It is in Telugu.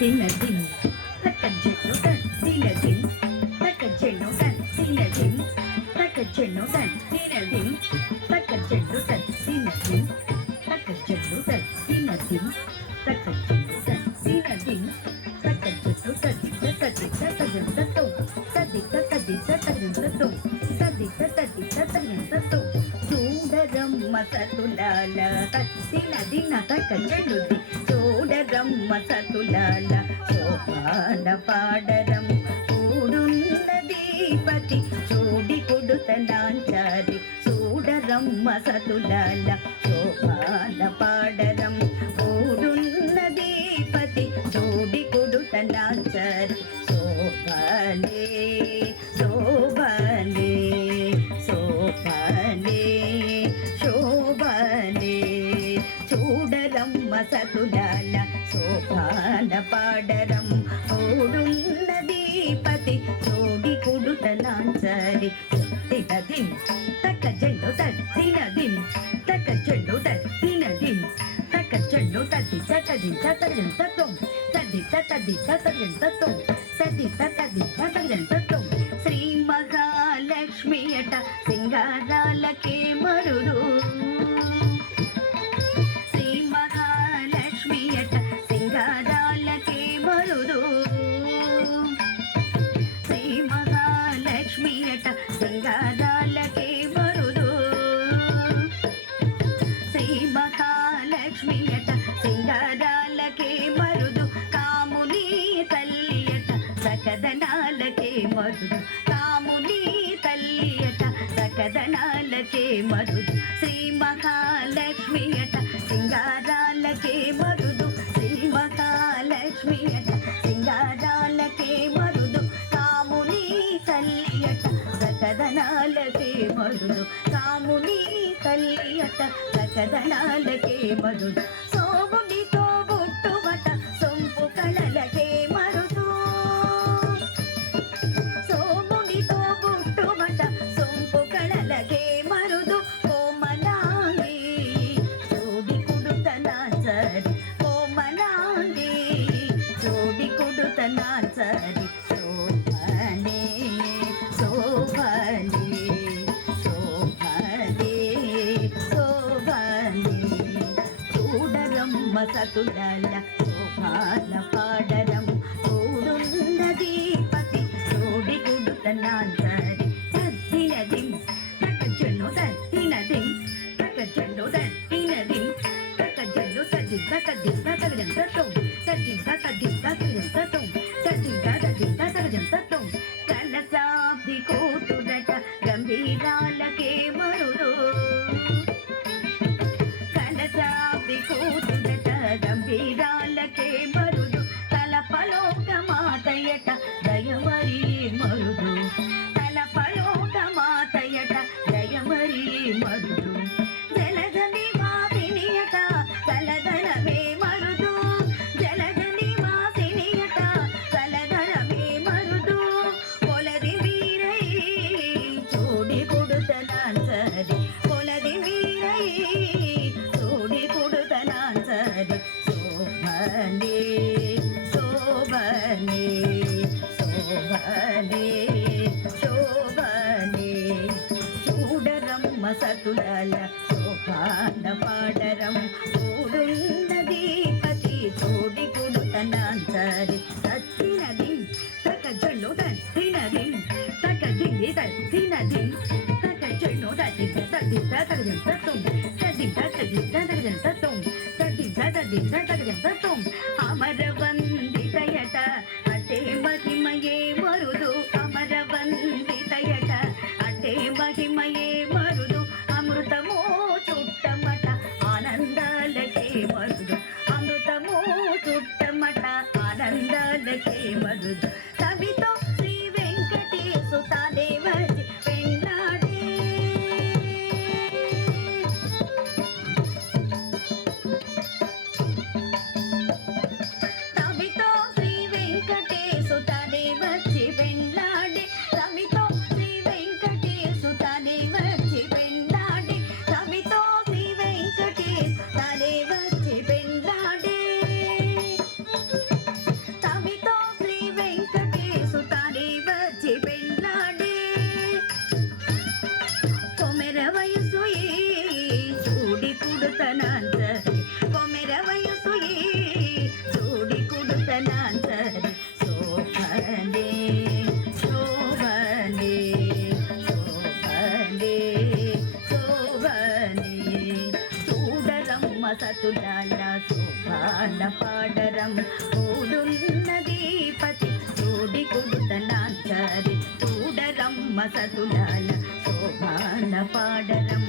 తినదిం తక చెన్ను తినదిం తక చెన్ను తినదిం తక చెన్ను తినదిం తక చెన్ను తినదిం తక చెన్ను తినదిం తక చెన్ను తినదిం తక చెన్ను తది తది తది తది తది తది తది చూడరమ్మ సతులాల తినదిన తక చెన్నుది చూడరమ్మ సతులాల సోపాన పాడరం కూడున్నదీపతి చూడి కొడుతనాంచారి చూడరమ్మ సతులాల సోపాన పాడరం కూడున్నదీపతి చూడి కొడుతనాంచారి శోభనే శోభనే శోభనే శోభనే చూడరమ్మ సతులాల శోభాన పాడరం ఓడున్నదీపతి చోడి కుడుతనాంచరి తినదిం తక చెండు తినదిం తక చెండు తినదిం తక చెండు తది తది తది తత్వం తది తది తది తత్వం తది తది తది తత్వం శ్రీ మహాలక్ష్మి అట సింగారాలకే మరుడు సింగారాలకే మరుదు శ్రీ మహాలక్ష్మి అట సింగారాలకే మరుదు కాముని తల్లి అట సకదనాలకే మరుదు కాముని తల్లి అట సకదనాలకే మరుదు శ్రీ మహాలక్ష్మి అట సింగారాలకే మరుదు శ్రీ మహాలక్ష్మి అట సింగారాలకే మరుదు కాముని తల్లి అట సకదనాలకే మరుదు కాముని తల్లి అట సకదనాలకే మరుదు సోమునితో బుట్టుబట సొంపు కళలకే మరుదు సోమునితో బుట్టుబట సొంపు కళలకే మరుదు కోమలాంగి జోడి కుడుతనాచరి కోమలాంగి జోడి కుడుతనాచరి శోభనే శోభనే శోభనే శోభనే చూడరమ్మ సతులాల శోభాన పాడరం కూడున్నదీపతి చూడి కుడుతనాంచరి తినదిం తక చెన్ను తినదిం తక చెన్ను తినదిం తక చెన్ను తది తది తది తత్వం తది తది తది తత్వం తది తది తది తత్వం కలసాది కూతుడట గంభీరాలకే మరుడు కలసాది కూతుడట గంభీరాలకే మరుడు తలపలోక మాతయట దయమరి మరుడు తలపలోక మాతయట దయమరి మరుడు జలగని వాసినియట కలదనమే మరుదు జలగని వాసినియట కలదనమే మరుదు పొలది వీరై చూడి కొడుతనాంచరి పొలది వీరై చూడి కొడుతనాంచరి శోభనే శోభనే శోభనే శోభనే చూడరమ్మ సతులాల శోభాన పాడరం కూడున్నదీపతి చూడి కొడుతనాంచరి తినదిం తక చెన్ను తినదిం తక దిండి తినదిం తక చెన్ను తది తది తది తత్వం తది తది తది తత్వం తది తది తది తత్వం అమరవందితయట అటే మహిమయే మరుదు అమరవందితయట అటే మహిమయే మరుదు అమృతమో చుట్టమట ఆనందాలకే మరుదు అమృతమో చుట్టమట ఆనందాలకే మరుదు కవితో శ్రీ వెంకటేశు తాదేవచి పెన్నాడే ನಾಂಚರಿ ಕೊಮೆರ ವಯಸ್ಸು ಜೋಡಿ ಕುಡುತ್ತ ನಾಂಚರಿ ಶೋಭನೆ ಶೋಭನೆ ಶೋಭನೆ శోభనే చూడరమ్మ సతులాల శోభాన పాడరం ఓడున్నది పతి జోడి కుడుత నాంచరి చూడరమ్మ సతులాల శోభాన పాడరం